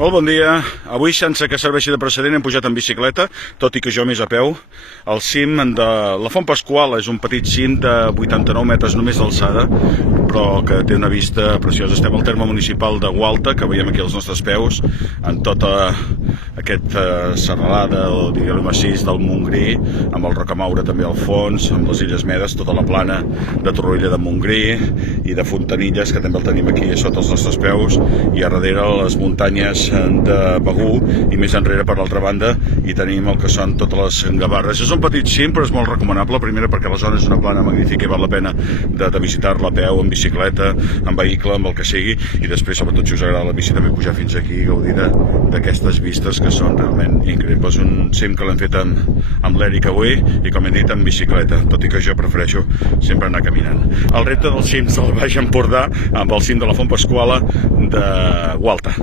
Molt bon dia. Avui, sense que serveixi de precedent, hem pujat en bicicleta, tot i que jo més a peu. El cim de la Font Pasqual és un petit cim de 89 metres només d'alçada, però que té una vista preciosa. Estem al terme municipal de Gualta, que veiem aquí als nostres peus, en tota aquesta serralada, o diguem-ne massís del Montgrí, amb el Rocamaura també al fons, amb les Illes Medes, tota la plana de Torroella de Montgrí i de Fontanilles, que també el tenim aquí sota els nostres peus, i a darrere les muntanyes de Begur, i més enrere per l'altra banda hi tenim el que són totes les Gavarres. És un petit cim, però és molt recomanable, primera perquè la zona és una plana magnífica i val la pena de visitar-la a peu, en bicicleta, en vehicle, amb el que sigui, i després, sobretot si us agrada la bici, també pujar fins aquí i gaudir d'aquestes vistes que són realment increïbles. Un cim que l'hem fet amb l'Eric avui, i com hem dit, en bicicleta, tot i que jo prefereixo sempre anar caminant. El repte dels cims del Baix Empordà amb el cim de la Font Pasqual de Gualta.